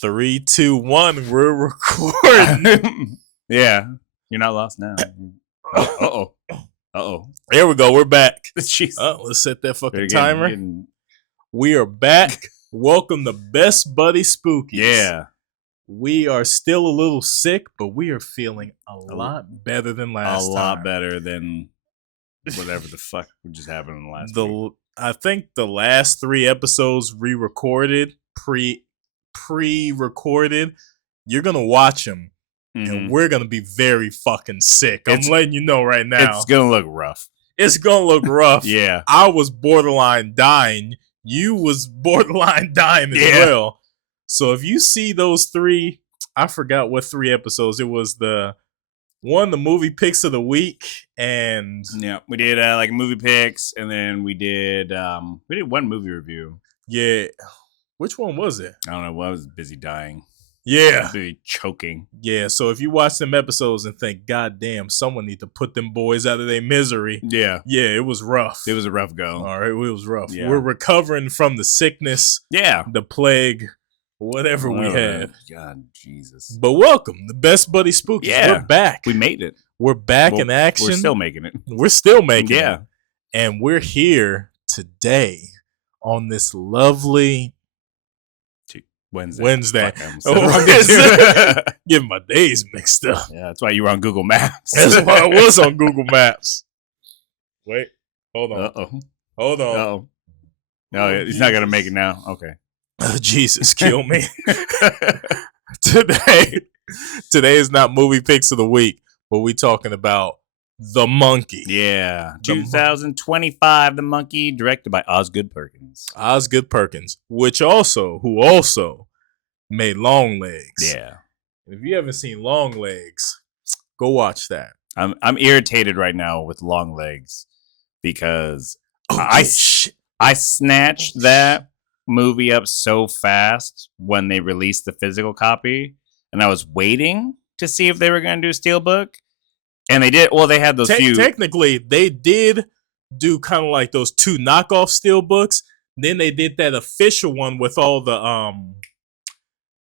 Three, two, one. We're recording. Yeah, you're not lost now. Uh-oh. There we go. We're back. Jeez. Let's set that fucking They're timer. We are back. Welcome to Best Buddy Spookies. Yeah. We are still a little sick, but we are feeling a lot better than last time. A lot better than whatever the fuck just happened in the last week. I think the last 3 episodes re-recorded, pre-recorded. You're going to watch them, and we're going to be very fucking sick. I'm letting you know right now. It's going to look rough. It's going to look rough. Yeah. I was borderline dying. You was borderline dying as well. So if you see those 3, I forgot what 3 episodes. It was the movie picks of the week, and yeah, we did like movie picks, and then we did one movie review. Yeah. Which one was it? I don't know. Well, I was busy dying. Yeah. Busy choking. Yeah, so if you watch them episodes and think, God damn, someone need to put them boys out of their misery. Yeah. Yeah, it was rough. It was a rough go. All right, it was rough. Yeah. We're recovering from the sickness. Yeah. The plague. Whatever we had. God, Jesus. But welcome, the Best Buddy Spookies. Yeah. We're back. We made it. We're back in action. We're still making it. We're still making it. Yeah. And we're here on this lovely Wednesday. Getting my days mixed up. Yeah, that's why you were on Google Maps. That's why I was on Google Maps. Wait, hold on. Uh-oh. Hold on. Uh-oh. No, he's not going to make it now. Okay. Jesus, kill me. Today is not movie picks of the week, but we talking about The Monkey. Yeah. 2025, The Monkey, directed by Osgood Perkins. Osgood Perkins, who also made Long Legs. Yeah. If you haven't seen Long Legs, go watch that. I'm irritated right now with Long Legs because I snatched that movie up so fast when they released the physical copy, and I was waiting to see if they were going to do Steelbook, and they did. Well, they had those few. Technically, they did do kind of like those 2 knockoff Steelbooks. Then they did that official one with all the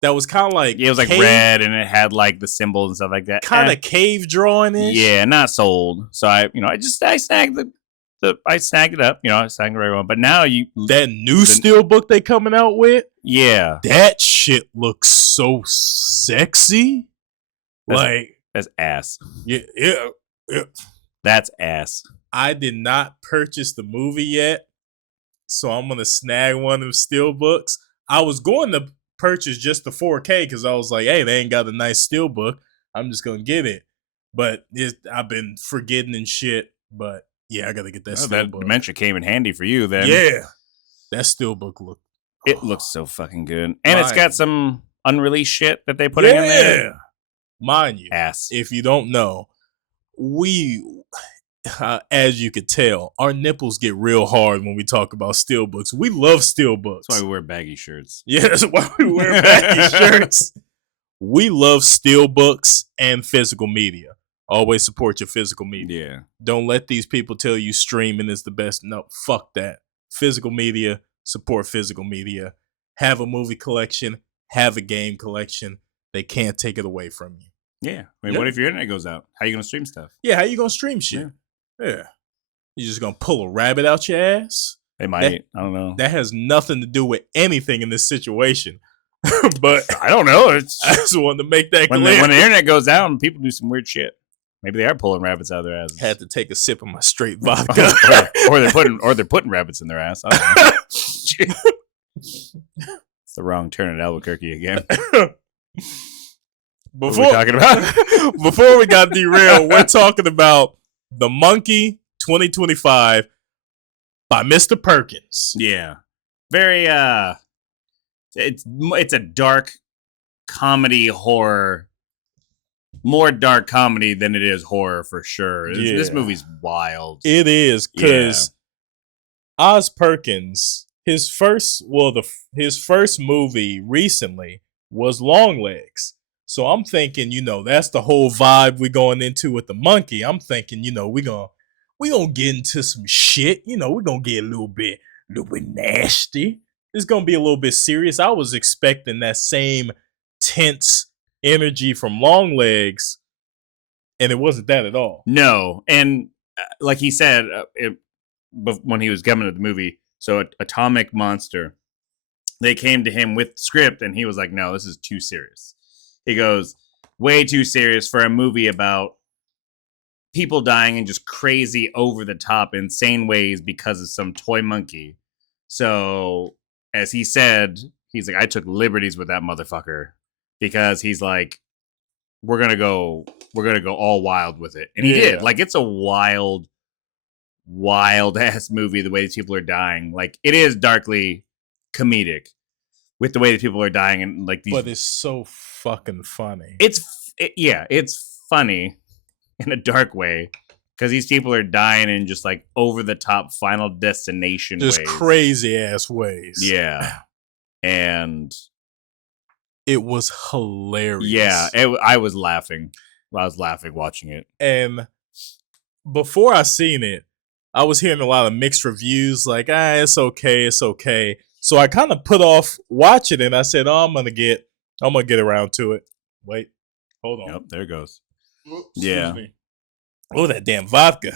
that was kind of like it was like cave, red, and it had like the symbols and stuff like that. Kind of cave drawing ish. Yeah, not sold. So I snagged I snagged it up. I snagged the right one. But now that new Steelbook they coming out with. Yeah, that shit looks so sexy. That's ass. Yeah. That's ass. I did not purchase the movie yet, so I'm gonna snag one of them Steelbooks. I was going to purchase just the 4K because I was like, hey, they ain't got a nice Steelbook. I'm just gonna get it. But I've been forgetting and shit. But yeah, I gotta get that Steelbook. That dementia came in handy for you then. Yeah, that Steelbook it looks so fucking good, and it's got some unreleased shit that they put in there. Mind you, ass. If you don't know, we, as you could tell, our nipples get real hard when we talk about Steelbooks. We love Steelbooks. That's why we wear baggy shirts. Yeah, that's why we wear baggy shirts. We love Steelbooks and physical media. Always support your physical media. Yeah. Don't let these people tell you streaming is the best. No, fuck that. Physical media, support physical media. Have a movie collection, have a game collection. They can't take it away from you. Yeah. What if your internet goes out? How you going to stream stuff? Yeah, how you going to stream shit? Yeah. You just going to pull a rabbit out your ass? They might. I don't know. That has nothing to do with anything in this situation. But I don't know. I just wanted to make that clear. When the internet goes out and people do some weird shit. Maybe they are pulling rabbits out of their asses. Had to take a sip of my straight vodka. or they're putting rabbits in their ass. I don't know. It's the wrong turn at Albuquerque again. What are we talking about? Before we got derailed, we're talking about The Monkey 2025 by Mr. Perkins. Yeah. Very it's a dark comedy horror. More dark comedy than it is horror for sure. Yeah. This movie's wild. It is because Oz Perkins, his first movie recently was Long Legs. So I'm thinking, that's the whole vibe we're going into with The Monkey. I'm thinking, we're gonna get into some shit. We're gonna get a little bit nasty. it's gonna be a little bit serious. I was expecting that same tense energy from Longlegs, and it wasn't that at all. No, and like he said when he was coming to the movie, so Atomic Monster, they came to him with the script, and he was like, "No, this is too serious." He goes, "Way too serious for a movie about people dying in just crazy, over the top, insane ways because of some toy monkey." So, as he said, he's like, "I took liberties with that motherfucker," because he's like, we're gonna go all wild with it, and he did. Like, it's a wild ass movie. The way these people are dying, like, it is darkly comedic with the way that people are dying, and like these. But it's so fucking funny. It's funny in a dark way because these people are dying in just like over the top Final Destination, just ways. Crazy ass ways. Yeah, and it was hilarious. Yeah, I was laughing. I was laughing watching it. And before I seen it, I was hearing a lot of mixed reviews, like, it's okay, it's okay. So I kind of put off watching it, and I said, I'm gonna get around to it. Wait, hold on. Yep, there it goes. Excuse me. Oh, that damn vodka.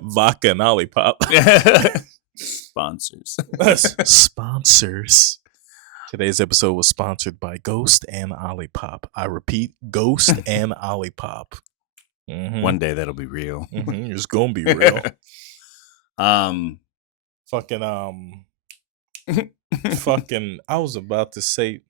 Vodka and Olipop. Sponsors. Sponsors. Today's episode was sponsored by Ghost and Olipop. I repeat, Ghost and Olipop. Mm-hmm. One day that'll be real. Mm-hmm. It's gonna be real. Fucking. I was about to say.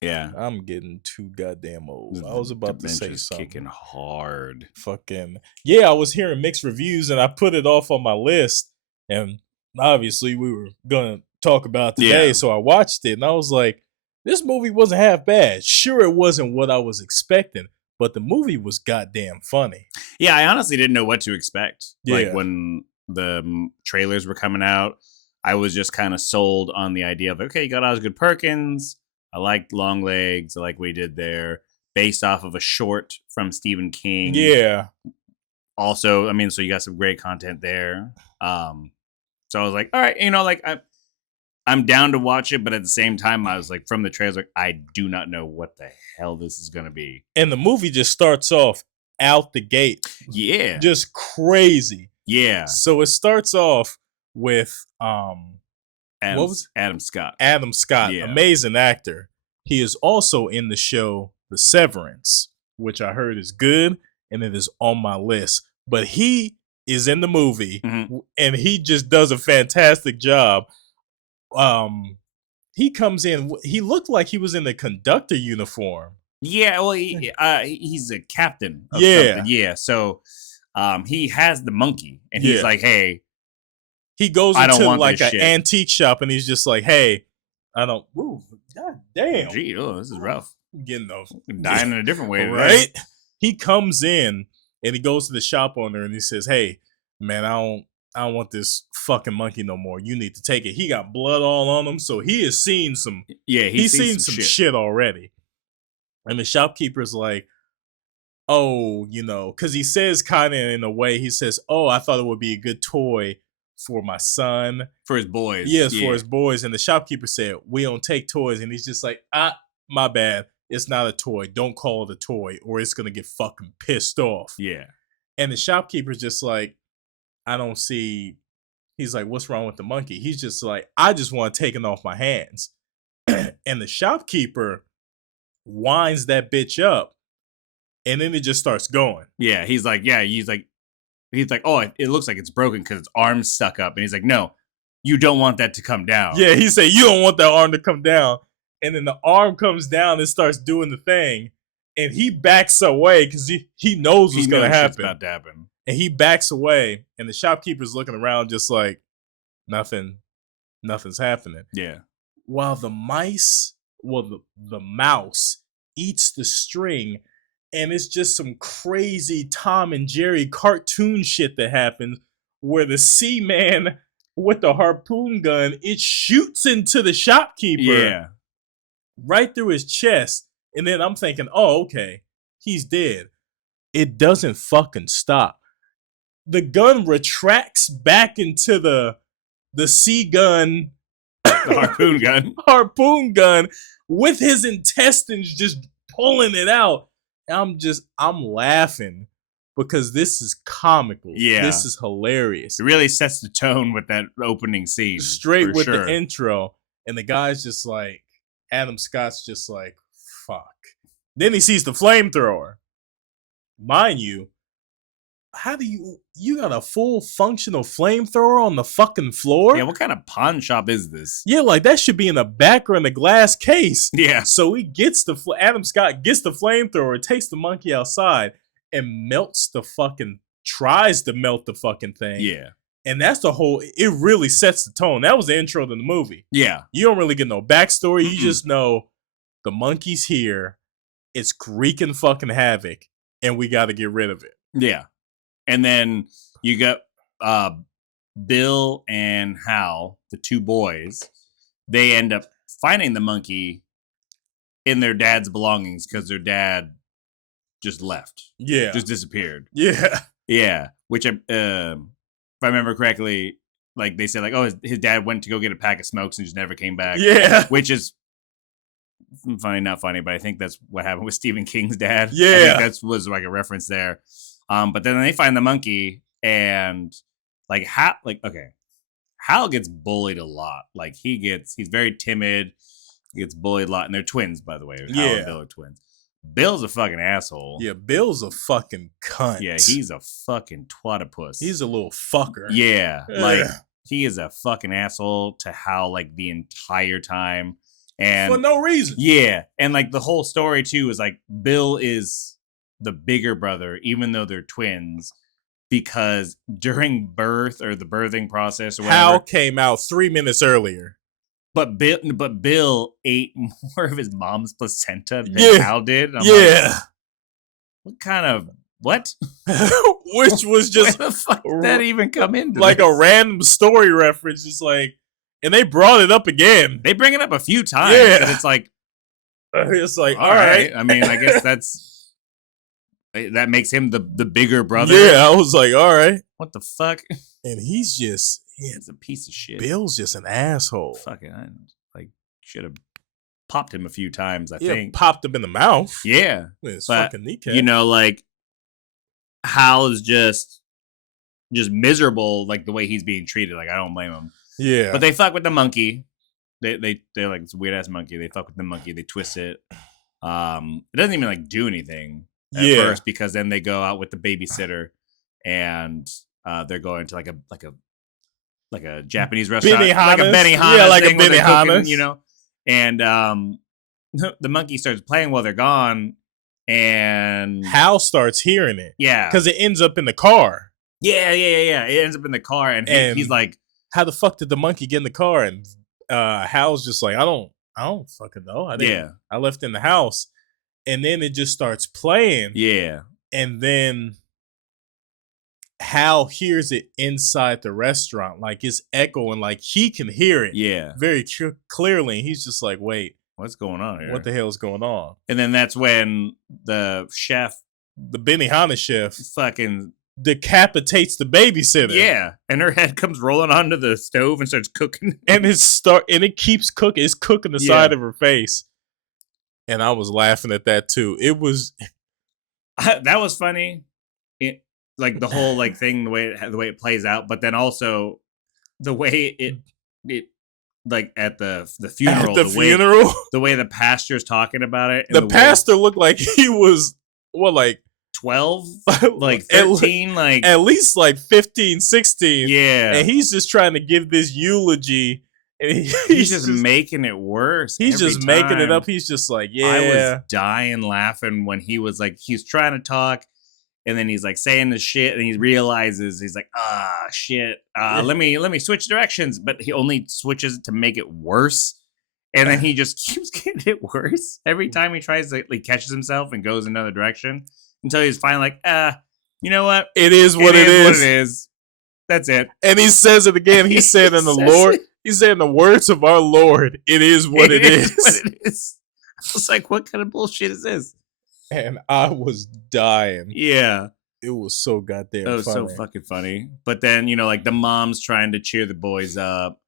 Yeah, I'm getting too goddamn old. I was about to say something. Kicking hard. Fucking yeah. I was hearing mixed reviews, and I put it off on my list. And obviously, we were gonna talk about it today, so I watched it, and I was like, "This movie wasn't half bad. Sure, it wasn't what I was expecting, but the movie was goddamn funny." Yeah, I honestly didn't know what to expect. Yeah. Like when the trailers were coming out, I was just kind of sold on the idea of, okay, you got Osgood Perkins. I liked Longlegs. I like what he did there, based off of a short from Stephen King. Yeah. Also, I mean, so you got some great content there. So I was like, all right, like I'm down to watch it, but at the same time, I was like, from the trailers, like, I do not know what the hell this is gonna be. And the movie just starts off out the gate. Yeah. Just crazy. Yeah. So it starts off with what was Adam Scott? Adam Scott, amazing actor. He is also in the show The Severance, which I heard is good, and it is on my list. But he is in the movie, and he just does a fantastic job. He comes in. He looked like he was in the conductor uniform. Yeah, well, he's a captain. Of something. Yeah. So, he has the monkey, and he's like, "Hey." He goes into like an antique shop, and he's just like, "Hey, I don't." Ooh, god damn! Gee, this is rough. I'm getting those dying in a different way, right? He comes in and he goes to the shop owner and he says, "Hey, man, I don't want this fucking monkey no more. You need to take it." He got blood all on him, so he has seen some. Yeah, he's seen some shit already. And the shopkeeper's like, "Oh, because he says kind of in a way, he says, 'Oh, I thought it would be a good toy for my son, for his boys.'" Yes, for his boys. And the shopkeeper said, "We don't take toys." And he's just like, my bad. It's not a toy. Don't call it a toy, or it's gonna get fucking pissed off. Yeah. And the shopkeeper's just like, I don't see. He's like, "What's wrong with the monkey?" He's just like, "I just want to take it off my hands." And the shopkeeper winds that bitch up, and then it just starts going. Yeah, he's like, "Oh, it looks like it's broken because its arm's stuck up." And he's like, "No, you don't want that to come down." Yeah, he said, "You don't want that arm to come down." And then the arm comes down and starts doing the thing. And he backs away because he knows what's going to happen. About to happen. And he backs away. And the shopkeeper's looking around just like, nothing's happening. Yeah. While the mouse eats the string. And it's just some crazy Tom and Jerry cartoon shit that happens where the Seaman with the harpoon gun, it shoots into the shopkeeper. Yeah. Right through his chest. And then I'm thinking, oh, okay, he's dead. It doesn't fucking stop. The gun retracts back into the the sea gun, The harpoon gun with his intestines just pulling it out. I'm laughing because this is comical. Yeah. This is hilarious. It really sets the tone with that opening scene. Straight with sure. the intro. And the guy's just like, Adam Scott's just like, fuck. Then he sees the flamethrower. Mind you, how do you got a full functional flamethrower on the fucking floor? Yeah, what kind of pawn shop is this? Yeah, like that should be in the back or in the glass case. Yeah. So he gets Adam Scott gets the flamethrower, takes the monkey outside, and tries to melt the fucking thing. Yeah. And that's it really sets the tone. That was the intro to the movie. Yeah. You don't really get no backstory. You just know the monkey's here. It's wreaking fucking havoc, and we got to get rid of it. Yeah. And then you got Bill and Hal, the two boys. They end up finding the monkey in their dad's belongings because their dad just left. Yeah. Just disappeared. Yeah. Yeah. Which, if I remember correctly, like they said, like, oh, his dad went to go get a pack of smokes and just never came back. Yeah. Which is funny, not funny, but I think that's what happened with Stephen King's dad. Yeah. That was like a reference there. But then they find the monkey and like Hal gets bullied a lot. Like he's very timid. He gets bullied a lot. And they're twins, by the way. Hal and Bill are twins. Bill's a fucking asshole. Yeah, Bill's a fucking cunt. Yeah, he's a fucking twatipus. He's a little fucker. Yeah, like he is a fucking asshole to Hal like the entire time. And for no reason. Yeah. And like the whole story too is like Bill is the bigger brother, even though they're twins, because during birth or the birthing process or whatever, Hal came out 3 minutes earlier. But Bill ate more of his mom's placenta than Hal did. I'm like, what kind of what? Which was just where the fuck did that even come into? Like a random story reference, just like, and they brought it up again. They bring it up a few times. Yeah, and it's like all right. I mean, I guess that makes him the bigger brother. Yeah, I was like, all right, what the fuck? And he's just. It's a piece of shit. Bill's just an asshole. Fucking, I should have popped him a few times. I think popped him in the mouth. Yeah, with his fucking kneecap. You know, like Hal is just miserable, like the way he's being treated. Like I don't blame him. Yeah, but they fuck with the monkey. They're like it's a weird ass monkey. They fuck with the monkey. They twist it. It doesn't even like do anything at first because then they go out with the babysitter and they're going to like a Japanese restaurant, like a Benihana, like a Benihana, you know. And the monkey starts playing while they're gone, and Hal starts hearing it. Yeah, because it ends up in the car. Yeah. It ends up in the car, and he's like, "How the fuck did the monkey get in the car?" And Hal's just like, "I don't fucking know. I left in the house." And then it just starts playing. Yeah, and then Hal hears it inside the restaurant, like it's echoing, like he can hear it. Yeah, very clearly. And he's just like, "Wait, what's going on here? What the hell is going on?" And then that's when the chef, the Benihana chef, fucking decapitates the babysitter. Yeah, and her head comes rolling onto the stove and starts cooking, and it keeps cooking. It's cooking the side of her face. And I was laughing at that too. It was that was funny. Like the whole like thing, the way it plays out, but then also the way it like at the funeral, the way the pastor's talking about it. The pastor looked like he was 12, like 13, like at least like 15, 16. Yeah, and he's just trying to give this eulogy. And he's just making it worse. He's just making it up. He's just like, yeah. I was dying laughing when he was like, he's trying to talk. And then he's like saying this shit, and he realizes he's like, shit. Let me switch directions, but he only switches to make it worse, and then he just keeps getting it worse every time he tries to. He catches himself and goes another direction until he's finally like, you know what? It is what it is. What it is. That's it. And he says it again. He said in the Lord. He said in the words of our Lord, "It is what it is." What it is. I was like, what kind of bullshit is this? And I was dying. Yeah. It was so goddamn It was so funny. fucking funny. But then, like the mom's trying to cheer the boys up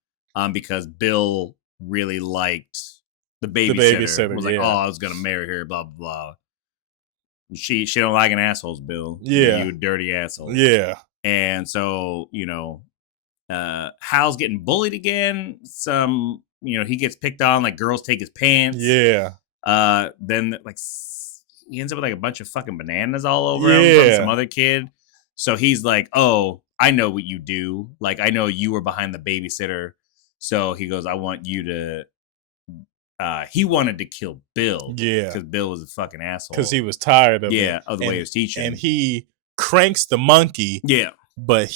because Bill really liked the babysitter. Was like, yeah. oh, I was gonna marry her, blah blah blah. She don't like an assholes, Bill. Yeah. You dirty asshole. Yeah. And so, Hal's getting bullied again. Some, he gets picked on, like girls take his pants. Yeah. Then like he ends up with like a bunch of fucking bananas all over him from some other kid. So he's like, oh, I know what you do. Like, I know you were behind the babysitter. So he goes, I want you to. He wanted to kill Bill. Yeah. Because Bill was a fucking asshole. Because he was tired of it. Yeah, of the way he was teaching. And he cranks the monkey. Yeah. But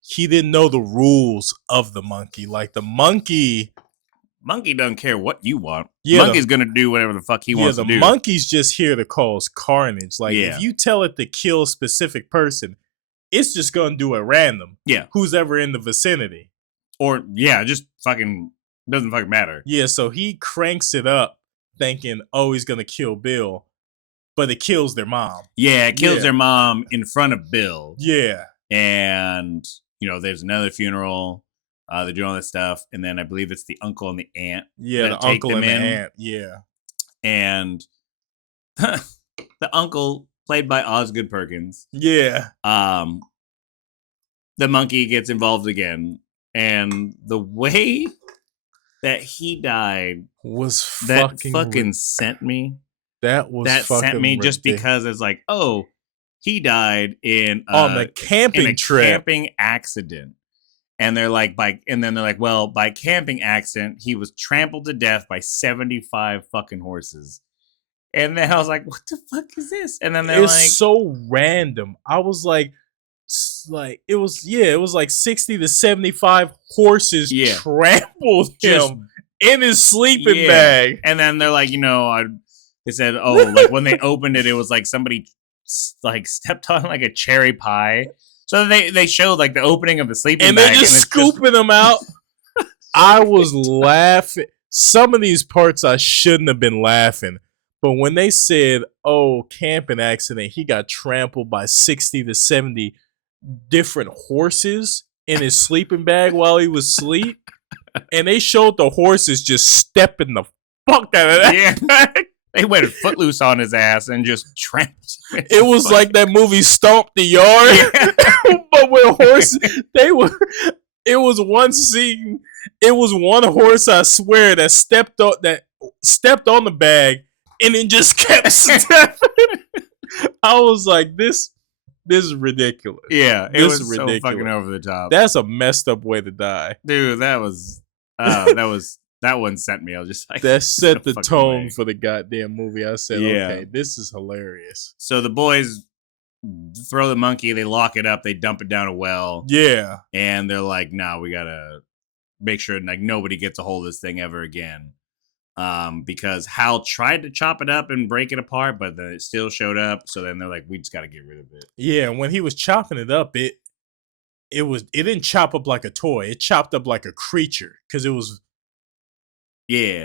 he didn't know the rules of the monkey. Like the monkey doesn't care what you want. Yeah, monkey's gonna do whatever the fuck he wants to do. The monkey's just here to cause carnage. Like if you tell it to kill a specific person, it's just gonna do it random. Yeah. Who's ever in the vicinity. Or just fucking doesn't fucking matter. Yeah, so he cranks it up thinking, oh, he's gonna kill Bill. But it kills their mom. Yeah, it kills their mom in front of Bill. Yeah. And there's another funeral. They're doing all this stuff, and then I believe it's the uncle and the aunt. Yeah, the uncle and the aunt. Yeah, and the uncle played by Osgood Perkins. Yeah. The monkey gets involved again, and the way that he died was fucking sent me. That sent me just because it's like, oh, he died on the camping trip, camping accident. And they're like, by camping accident, he was trampled to death by 75 fucking horses. And then I was like, what the fuck is this? And then it's so random. I was like it was like 60 to 75 horses trampled him in his sleeping bag. And then they're like, they said, oh, like when they opened it, it was like somebody like stepped on like a cherry pie. So they showed like the opening of the sleeping bag. And they're just scooping them out. I was laughing. Some of these parts I shouldn't have been laughing. But when they said, oh, camping accident, he got trampled by 60 to 70 different horses in his sleeping bag while he was asleep. And they showed the horses just stepping the fuck out of that. Yeah. They went footloose on his ass and just trampled. It was like that movie Stomp the Yard. Yeah. But with horses, it was one scene. It was one horse, I swear, that stepped on the bag and it just kept stepping. I was like, this is ridiculous. Yeah, it was ridiculous. So fucking over the top. That's a messed up way to die. Dude, that one sent me. I was just like, that set the tone for the goddamn movie. I said, okay, this is hilarious. So the boys throw the monkey, they lock it up, they dump it down a well. Yeah. And they're like, no, we gotta make sure like nobody gets a hold of this thing ever again. Because Hal tried to chop it up and break it apart, but then it still showed up. So then they're like, we just gotta get rid of it. Yeah, when he was chopping it up, it didn't chop up like a toy. It chopped up like a creature because it was. Yeah.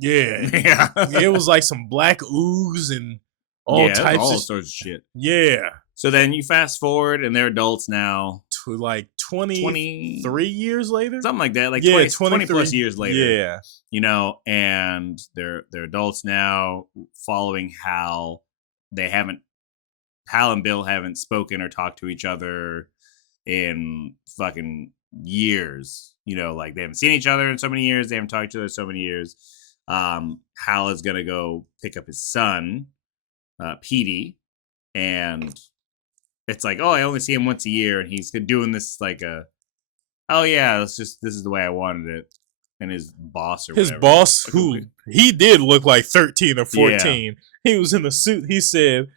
It was like some black ooze and all sorts of shit. Yeah. So then you fast forward and they're adults now. To like 23 years later? Something like that. Like 20 plus years later. Yeah. And they're adults now following Hal. Hal and Bill haven't spoken or talked to each other in fucking years. Like they haven't seen each other in so many years. They haven't talked to each other in so many years. Hal is going to go pick up his son, Petey. And it's like, oh, I only see him once a year. And he's doing this like this is the way I wanted it. And his boss who he did look like 13 or 14. Yeah. He was in the suit. He said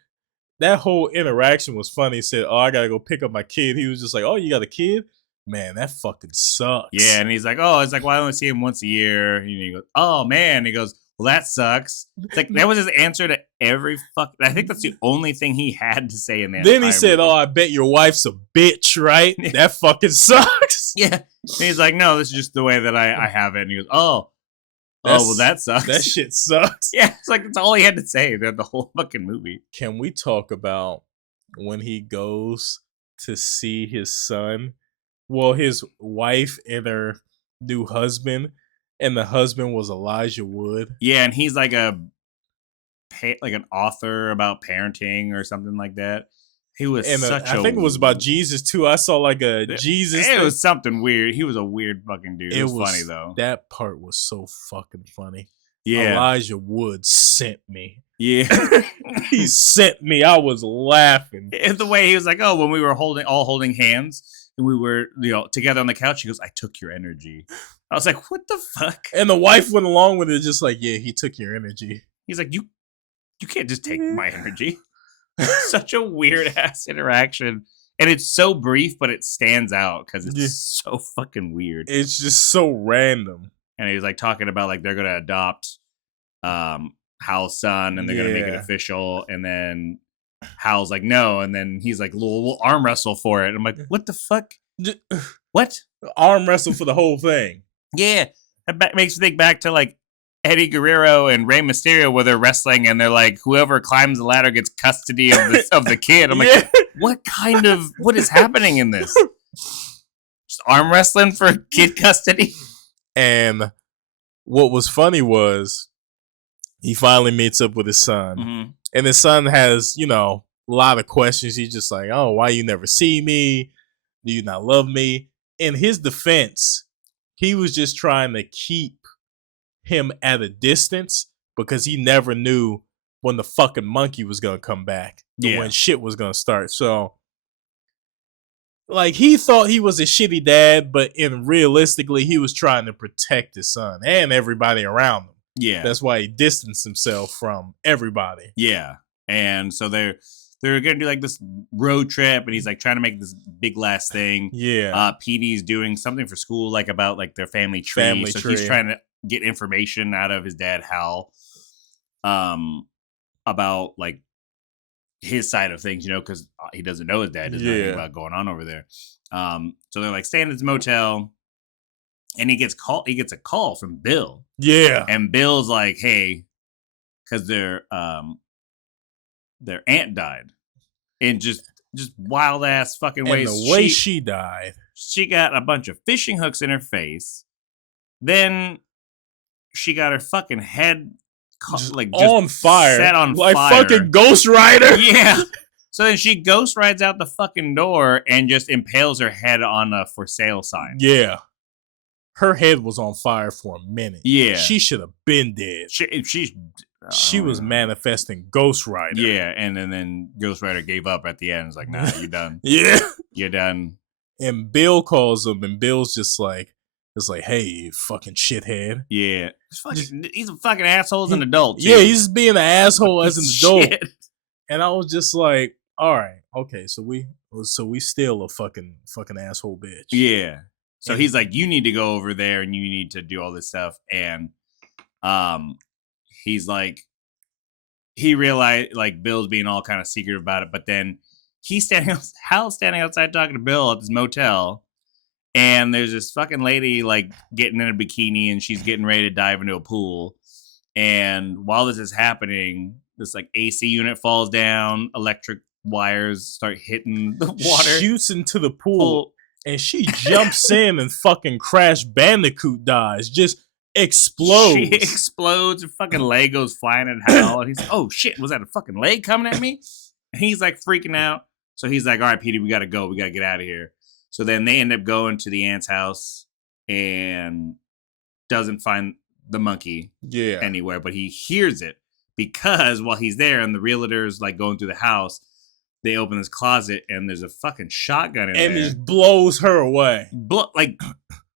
that whole interaction was funny. He said, oh, I got to go pick up my kid. He was just like, oh, you got a kid? Man, that fucking sucks. Yeah, and he's like, oh, it's like, well, I only see him once a year. And he goes, oh, man. And he goes, well, that sucks. It's like, that was his answer to every fuck. I think that's the only thing he had to say in that. Then he said, movie. Oh, I bet your wife's a bitch, right? That fucking sucks. Yeah. And he's like, no, this is just the way that I have it. And he goes, oh, well, that sucks. That shit sucks. Yeah, it's like, that's all he had to say. The whole fucking movie. Can we talk about when he goes to see his son, well, his wife and her new husband, and the husband was Elijah Wood. Yeah, and he's like like an author about parenting or something like that. He was And such I think it was about Jesus too. I saw like a Jesus. It thing. was something weird. He was a weird fucking dude. It was funny though. That part was so fucking funny. Yeah, Elijah Wood sent me. yeah. He sent me. I was laughing. And the way he was like, "Oh, when we were all holding hands, and we were together on the couch." He goes, "I took your energy." I was like, "What the fuck?" And the wife went along with it, just like, "Yeah, he took your energy." He's like, "You can't just take my energy." Such a weird ass interaction, and it's so brief, but it stands out because it's so fucking weird. It's just so random. And he's like talking about like they're gonna adopt Hal's son, and they're gonna make it official, and then Hal's like no, and then he's like, we'll arm wrestle for it. I'm like, what the fuck? What? Arm wrestle for the whole thing. Yeah, that makes me think back to like Eddie Guerrero and Rey Mysterio, where they're wrestling and they're like, whoever climbs the ladder gets custody of the kid. I'm like, what is happening in this? Just arm wrestling for kid custody? And what was funny was he finally meets up with his son. Mm-hmm. And his son has, a lot of questions. He's just like, oh, why you never see me? Do you not love me? In his defense, he was just trying to keep him at a distance because he never knew when the fucking monkey was going to come back. When shit was going to start. So, like, he thought he was a shitty dad, but realistically, he was trying to protect his son and everybody around him. Yeah. That's why he distanced himself from everybody. Yeah. And so they're gonna do like this road trip, and he's like trying to make this big last thing. Yeah. PD's doing something for school, like about like their family tree. He's trying to get information out of his dad, Hal, about like his side of things, because he doesn't know his dad doesn't know anything about going on over there. So they're like staying at this motel, and he gets a call from Bill. Yeah. And Bill's like, hey, because their aunt died in just wild ass fucking ways. And the way she died, she got a bunch of fishing hooks in her face. Then she got her fucking head just on fire, set on like fire. Fucking Ghost Rider. Yeah. So then she ghost rides out the fucking door and just impales her head on a for sale sign. Yeah. Her head was on fire for a minute. Yeah. She should have been dead. She was manifesting Ghost Rider. Yeah, and then Ghost Rider gave up at the end. It's like, nah, you're done. Yeah. You're done. And Bill calls him, and Bill's just like, hey, you fucking shithead. Yeah. He's a fucking asshole as an adult, too. Yeah, he's just being an asshole as an adult. Shit. And I was just like, all right, okay, so we still a fucking asshole bitch. Yeah. So he's like, you need to go over there and you need to do all this stuff. And he's like, he realized like Bill's being all kind of secretive about it, but then Hal's standing outside talking to Bill at this motel, and there's this fucking lady like getting in a bikini and she's getting ready to dive into a pool. And while this is happening, this like AC unit falls down, electric wires start hitting the water, shoots into the pool. And she jumps in and fucking Crash Bandicoot dies. Just explodes. She explodes. Her fucking leg goes flying at Hal. And he's like, oh shit, was that a fucking leg coming at me? And he's like freaking out. So he's like, all right, Petey, we gotta go. We gotta get out of here. So then they end up going to the aunt's house and doesn't find the monkey anywhere. But he hears it because while he's there and the realtor's like going through the house, they open this closet and there's a fucking shotgun in there. And it blows her away.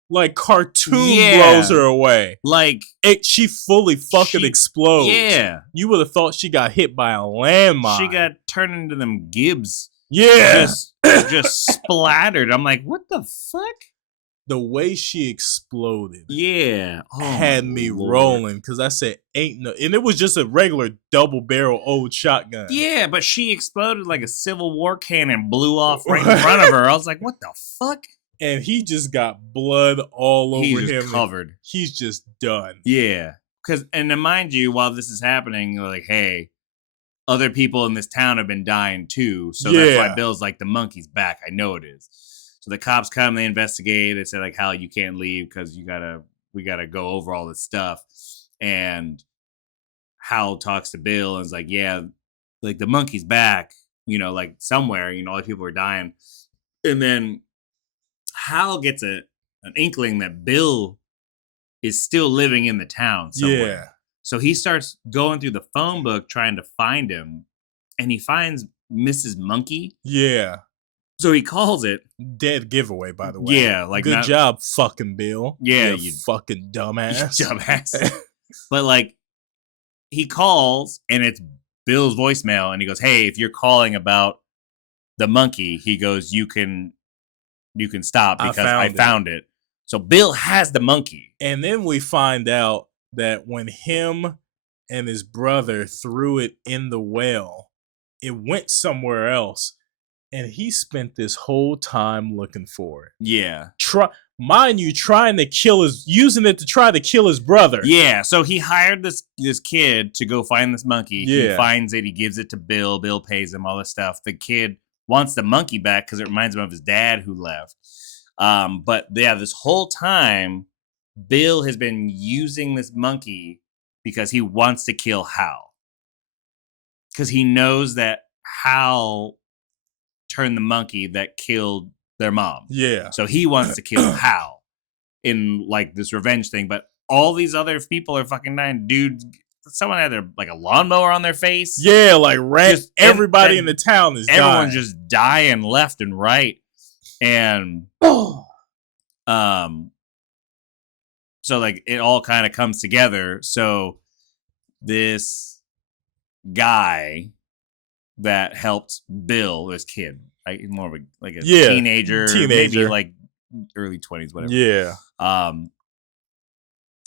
Like cartoon blows her away. Like she fully fucking explodes. Yeah. You would have thought she got hit by a landmine. She got turned into them Gibbs. Yeah. Just splattered. I'm like, what the fuck? The way she exploded, had me rolling because I said, "Ain't no," and it was just a regular double barrel old shotgun. Yeah, but she exploded like a Civil War cannon, blew off right in front of her. I was like, "What the fuck?" And he just got blood all over him. Covered. He's just done. Yeah, and to mind you, while this is happening, they're like, "Hey, other people in this town have been dying too. So that's why Yeah. Bill's like, the monkey's back. I know it is. So the cops come, they investigate. They say like, Hal, you can't leave because we gotta go over all this stuff. And Hal talks to Bill and is like, yeah, like the monkey's back, you know, like somewhere, you know, all the people are dying. And then Hal gets an inkling that Bill is still living in the town somewhere. Yeah. So he starts going through the phone book trying to find him, and he finds Mrs. Monkey. Yeah. So he calls it. Dead giveaway, by the way. Yeah, like good job, fucking Bill. Yeah, you fucking dumbass. Dumbass. But like, he calls, and it's Bill's voicemail, and he goes, "Hey, if you're calling about the monkey," he goes, "you can stop because I found it." So Bill has the monkey. And then we find out that when him and his brother threw it in the well, it went somewhere else. And he spent this whole time looking for it. Yeah. Mind you, using it to try to kill his brother. Yeah. So he hired this kid to go find this monkey. Yeah. He finds it. He gives it to Bill. Bill pays him all this stuff. The kid wants the monkey back because it reminds him of his dad who left. But yeah, this whole time, Bill has been using this monkey because he wants to kill Hal. Because he knows that Hal turned the monkey that killed their mom. Yeah. So he wants to kill Hal in like this revenge thing. But all these other people are fucking dying. Dude, someone had like a lawnmower on their face. Yeah, like everybody in the town is dying. Everyone's just dying left and right. And so like it all kind of comes together. So this guy that helped Bill, this kid, like more of a teenager, maybe like early 20s, whatever. Yeah.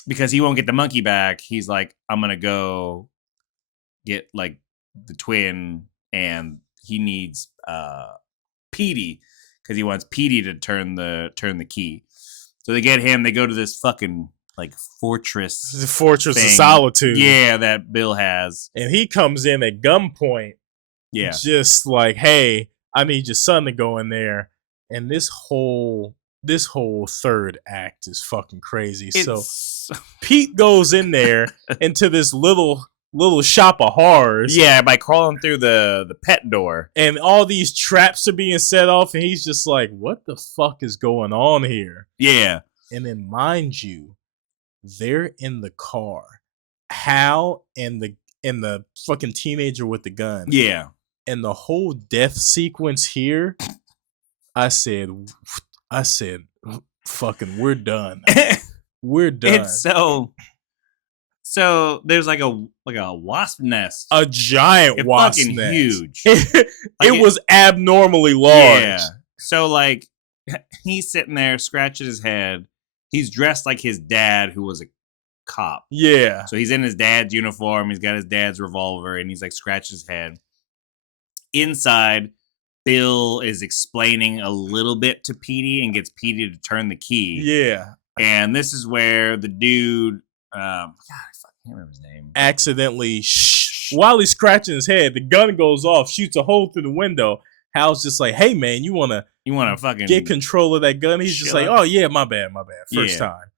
Because he won't get the monkey back, he's like, I'm gonna go get like the twin, and he needs Petey because he wants Petey to turn the key. So they get him. They go to this fucking like fortress. The Fortress thing. of Solitude. Yeah, that Bill has. And he comes in at gunpoint. Yeah. Just like, hey, I need your son to go in there. And this whole third act is fucking crazy. So Pete goes in there into this little shop of horrors. Yeah, by crawling through the pet door. And all these traps are being set off, and he's just like, what the fuck is going on here? Yeah. And then mind you, they're in the car. Hal and the fucking teenager with the gun. Yeah. And the whole death sequence here, I said, fucking, we're done. We're done. It's so there's like a wasp nest. A giant wasp fucking nest. Huge. It was abnormally large. Yeah. So like he's sitting there scratching his head. He's dressed like his dad, who was a cop. Yeah. So he's in his dad's uniform. He's got his dad's revolver, and he's like scratching his head. Inside, Bill is explaining a little bit to Petey and gets Petey to turn the key. Yeah. And this is where the dude, God, I can't remember his name. Accidentally, while he's scratching his head, the gun goes off, shoots a hole through the window. Hal's just like, hey man, you wanna fucking get control of that gun? He's just like, oh yeah, my bad. First time.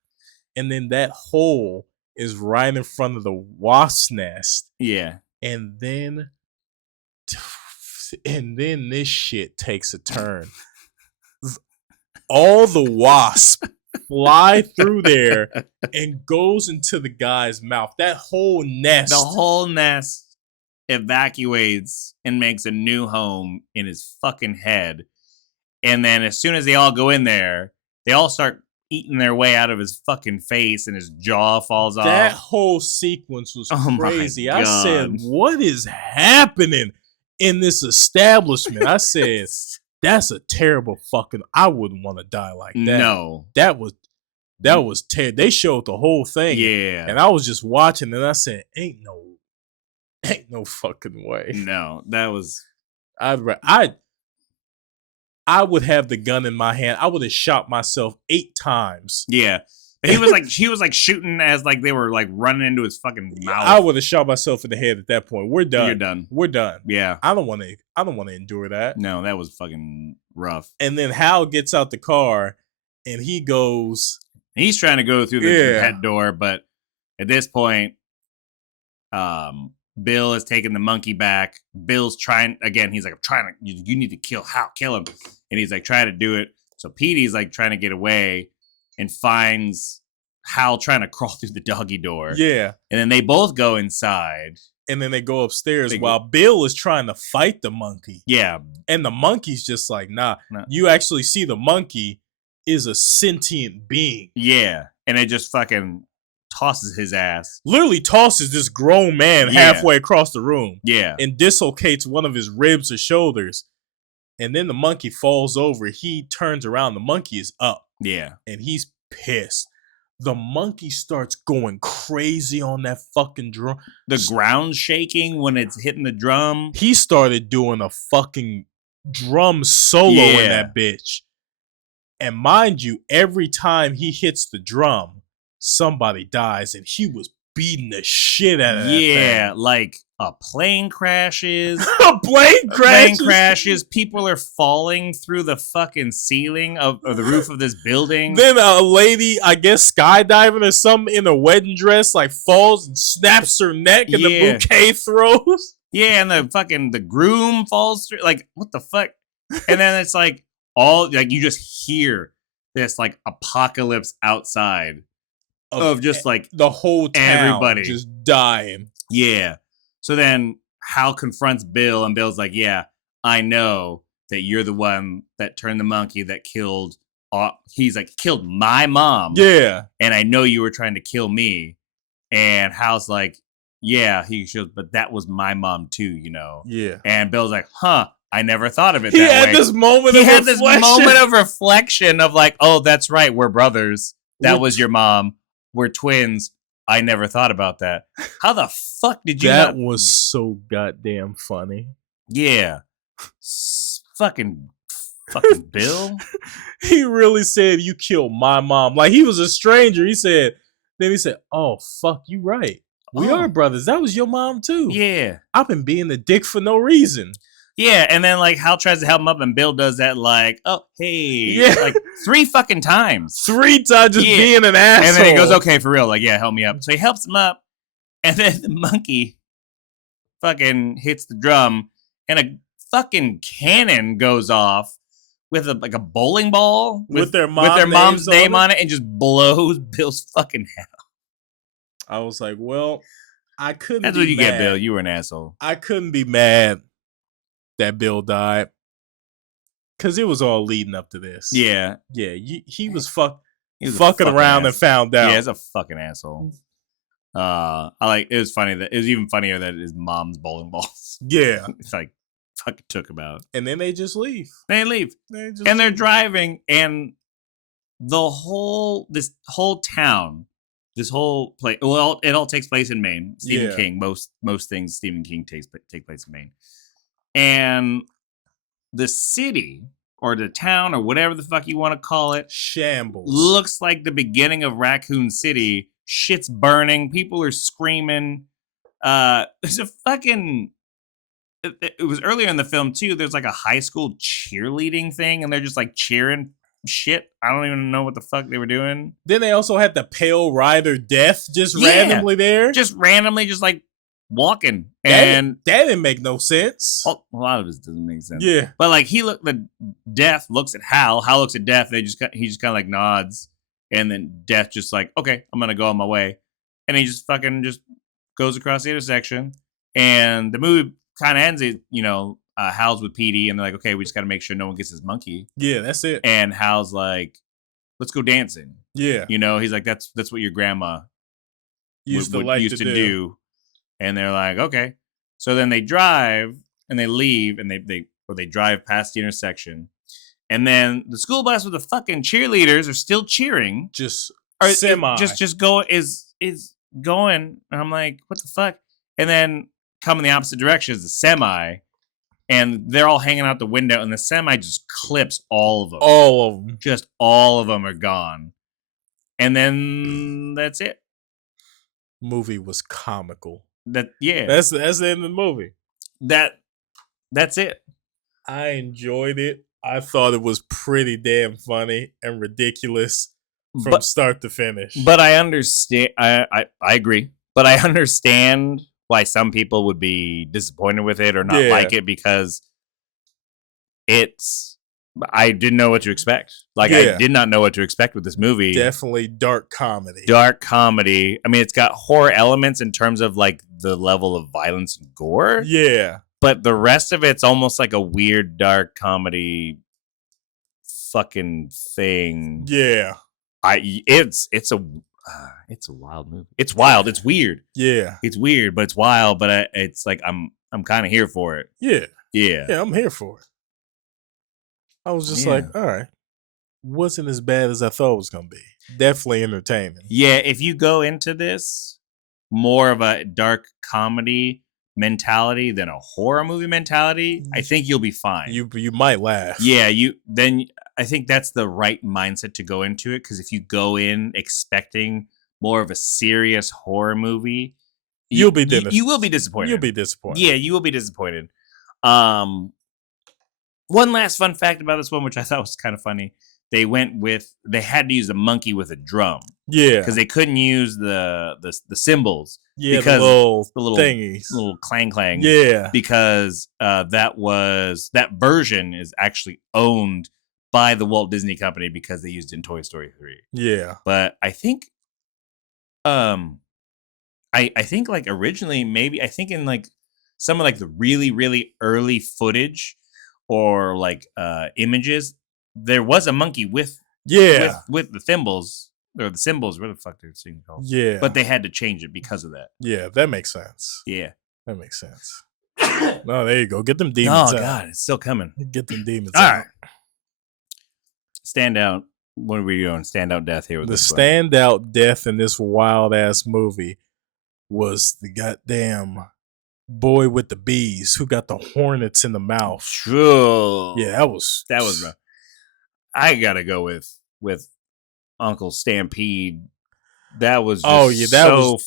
And then that hole is right in front of the wasp nest. Yeah. And then this shit takes a turn. All the wasps fly through there and goes into the guy's mouth. That whole nest. The whole nest evacuates and makes a new home in his fucking head. And then as soon as they all go in there, they all start eating their way out of his fucking face, and his jaw falls off. That whole sequence was crazy. My God. I said, what is happening in this establishment? I said, that's a terrible fucking, I wouldn't want to die like that. No. That was terrible. They showed the whole thing. Yeah. And I was just watching, and I said, ain't no fucking way. No, that was, I would have the gun in my hand. I would have shot myself 8 times. yeah. He was like shooting as like they were like running into his fucking mouth. I would have shot myself in the head at that point. We're done. You're done. We're done. Yeah. I don't want to endure that. No, that was fucking rough. And then Hal gets out the car and he goes. He's trying to go through the pet door, but at this point, Bill has taken the monkey back. Bill's trying again. He's like, I'm trying to. You need to kill Hal. Kill him. And he's like trying to do it. So Petey's like trying to get away and finds Hal trying to crawl through the doggy door. Yeah. And then they both go inside. And then they go upstairs while Bill is trying to fight the monkey. Yeah. And the monkey's just like, nah. You actually see the monkey is a sentient being. Yeah. And it just fucking tosses his ass. Literally tosses this grown man halfway across the room. Yeah. And dislocates one of his ribs or shoulders. And then the monkey falls over. He turns around. The monkey is up. Yeah. And he's pissed. The monkey starts going crazy on that fucking drum. The ground shaking when it's hitting the drum. He started doing a fucking drum solo in that bitch. And mind you, every time he hits the drum, somebody dies. And he was beating the shit out of that thing. Like a plane crashes. A plane crashes. People are falling through the fucking ceiling of the roof of this building. Then a lady, I guess skydiving or something in a wedding dress, like falls and snaps her neck and the bouquet throws. Yeah, and the groom falls through. Like, what the fuck? And then it's like you just hear this like apocalypse outside of just like the whole town everybody just dying. Yeah. So then Hal confronts Bill, and Bill's like, yeah, I know that you're the one that turned the monkey that killed, he's like, killed my mom. Yeah. And I know you were trying to kill me. And Hal's like, yeah, but that was my mom too, you know? Yeah. And Bill's like, huh, I never thought of it that way. He had this moment of reflection of like, oh, that's right, we're brothers. That was your mom. We're twins. I never thought about that. How the fuck did you That was so goddamn funny. Yeah. Fucking Bill. He really said, you killed my mom. Like, he was a stranger. He said, oh, fuck, you right. We are brothers. That was your mom, too. Yeah. I've been being a dick for no reason. Yeah, and then, like, Hal tries to help him up, and Bill does that, like, oh, hey. Yeah. Like, 3 fucking times. 3 times just being an asshole. And then he goes, okay, for real. Like, yeah, help me up. So he helps him up, and then the monkey fucking hits the drum, and a fucking cannon goes off with a bowling ball with their mom's name on it and just blows Bill's fucking head off. I was like, well, I couldn't That's be what you mad. get, Bill. You were an asshole. I couldn't be mad that Bill died. Because it was all leading up to this. Yeah. Yeah, he was fucking around and found out. Yeah, he's a fucking asshole. It was funny that it was even funnier that his mom's bowling balls. Yeah. It's like fucking took him out. And then they just leave. They're driving, and this whole town, this whole place. Well, it all takes place in Maine. Stephen King. Most things Stephen King take place in Maine. And the city or the town or whatever the fuck you want to call it, shambles. Looks like the beginning of Raccoon City. Shit's burning. People are screaming. There's a fucking. It was earlier in the film too. There's like a high school cheerleading thing, and they're just like cheering shit. I don't even know what the fuck they were doing. Then they also had the Pale Rider Death just randomly there. Just randomly, just like walking. And that didn't make no sense. A lot of this doesn't make sense. Yeah. But like the Death looks at Hal. Hal looks at Death. He just kind of like nods. And then Death just like, okay, I'm going to go on my way. And he just fucking just goes across the intersection. And the movie kind of ends it, Hal's with Petey. And they're like, okay, we just got to make sure no one gets his monkey. Yeah, that's it. And Hal's like, let's go dancing. Yeah. He's like, that's what your grandma used to do. And they're like, okay. So then they drive and they leave and they drive past the intersection. And then the school bus with the fucking cheerleaders are still cheering. Just going. And I'm like, what the fuck? And then coming the opposite direction is the semi. And they're all hanging out the window. And the semi just clips all of them. All of them. Just all of them are gone. And then that's it. Movie was comical. That's the end of the movie. That's it. I enjoyed it. I thought it was pretty damn funny and ridiculous from start to finish. But I understand. I agree. But I understand why some people would be disappointed with it or not like it, because I didn't know what to expect. Like, I did not know what to expect with this movie. Definitely dark comedy. Dark comedy. I mean, it's got horror elements in terms of like the level of violence and gore. Yeah. But the rest of it's almost like a weird dark comedy fucking thing. Yeah. It's a wild movie. It's wild. It's weird. Yeah. It's weird, but it's wild. But it's like I'm kind of here for it. Yeah. Yeah. Yeah, I'm here for it. I was just like, all right. Wasn't as bad as I thought it was gonna be. Definitely entertaining. Yeah, if you go into this more of a dark comedy mentality than a horror movie mentality, I think you'll be fine. You might laugh. Yeah, then I think that's the right mindset to go into it, because if you go in expecting more of a serious horror movie, you will be disappointed. You'll be disappointed. Yeah, you will be disappointed. One last fun fact about this one, which I thought was kind of funny. They had to use a monkey with a drum. Yeah. Because they couldn't use the cymbals. Yeah, because the little thingies. Little clang. Yeah. Because that version is actually owned by the Walt Disney Company because they used it in Toy Story 3. Yeah. But I think I think like originally maybe I think in like some of like the really, really early footage or like images, there was a monkey with the thimbles or the cymbals, what the fuck they're saying called. Yeah. But they had to change it because of that. Yeah, that makes sense. Yeah. That makes sense. No, there you go. Get them demons out. Oh God, it's still coming. Get them demons All out. right. Standout. What are we doing? Standout death here with the this standout death in this wild ass movie was the goddamn boy with the bees who got the hornets in the mouth. True. Yeah, that was rough. I gotta go with Uncle Stampede. That was just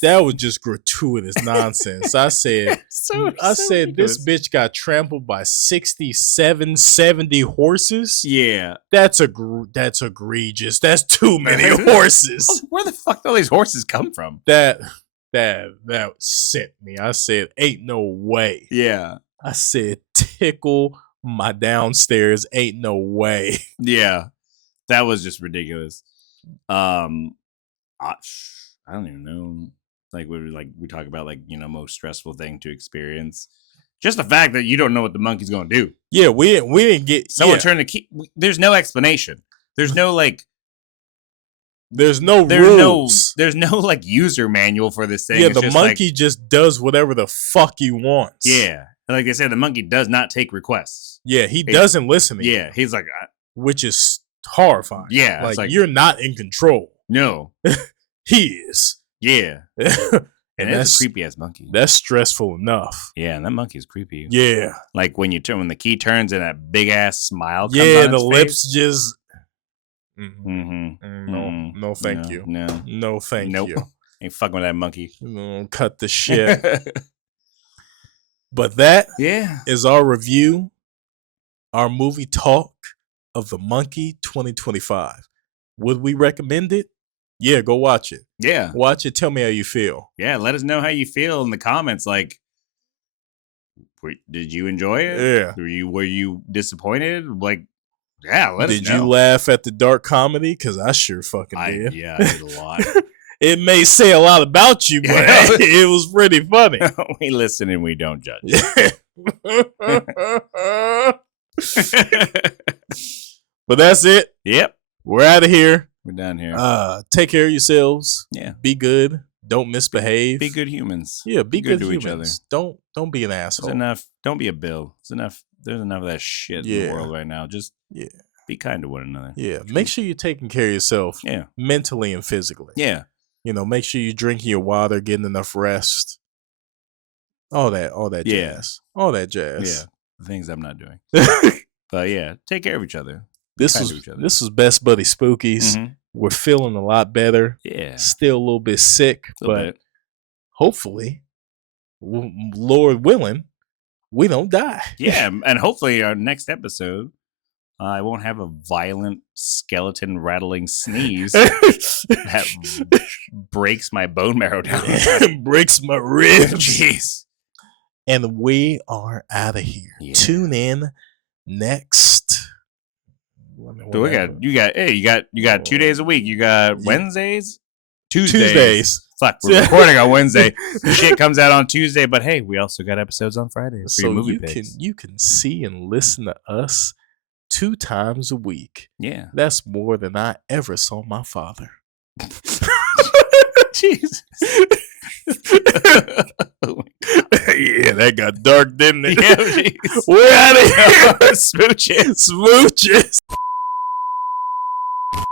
that was just gratuitous nonsense. I said this bitch got trampled by 67, 70 horses. Yeah, that's egregious. That's too many horses. Where the fuck do all these horses come from? That sent me. I said, ain't no way. Yeah. I said, tickle my downstairs. Ain't no way. Yeah, that was just ridiculous. I don't even know. Like we talk about like, you know, most stressful thing to experience. Just the fact that you don't know what the monkey's gonna do. Yeah, we didn't get someone turned the key. There's no explanation. There's no like. There's no rules. There's no like user manual for this thing. Yeah, the monkey just does whatever the fuck he wants. Yeah, like I said, the monkey does not take requests. Yeah, he doesn't listen to you. Yeah, he's like, which is horrifying. Yeah, like you're not in control. No. He is. Yeah. and that's a creepy ass monkey. That's stressful enough. Yeah, and that monkey is creepy. Yeah. Like when the key turns and that big ass smile comes on the lips face. just Mm-hmm. No, thank you. No, thank you. Ain't fucking with that monkey. Cut the shit. But that is our review, our movie talk of The Monkey 2025. Would we recommend it? Yeah, go watch it. Yeah. Watch it. Tell me how you feel. Yeah, let us know how you feel in the comments. Like, did you enjoy it? Yeah. Were you disappointed? Like, yeah, let us know. Did you laugh at the dark comedy? Because I sure fucking did. Yeah, I did a lot. It may say a lot about you, but it was pretty funny. We listen and we don't judge. But that's it. Yep. We're out of here. We're done here. Take care of yourselves. Yeah. Be good. Don't misbehave. Be good humans. Yeah, be good to humans. each other. Don't be an asshole. It's enough. Don't be a bill. It's enough. There's enough of that shit in the world right now. Just be kind to one another. Yeah. Make sure you're taking care of yourself. Yeah. Mentally and physically. Yeah. You know, make sure you're drinking your water, getting enough rest. All that jazz. All that jazz. Yeah. The things I'm not doing. But yeah, take care of each other. This was Best Buddy Spookies. We're feeling a lot better. Yeah. Still a little bit sick, but hopefully, Lord willing, we don't die. Yeah, and hopefully our next episode, I won't have a violent skeleton rattling sneeze that breaks my bone marrow down. Breaks my ribs. Jeez. And we are out of here. Yeah. Tune in next. You got 2 days a week. You got Wednesdays, Tuesdays. Fuck, we're recording on Wednesday. Shit comes out on Tuesday, but hey, we also got episodes on Friday. So you can see and listen to us 2 times a week. Yeah. That's more than I ever saw my father. Jesus. Yeah, that got dark, didn't it? Yeah, We're out of here. Smooches. Smooches.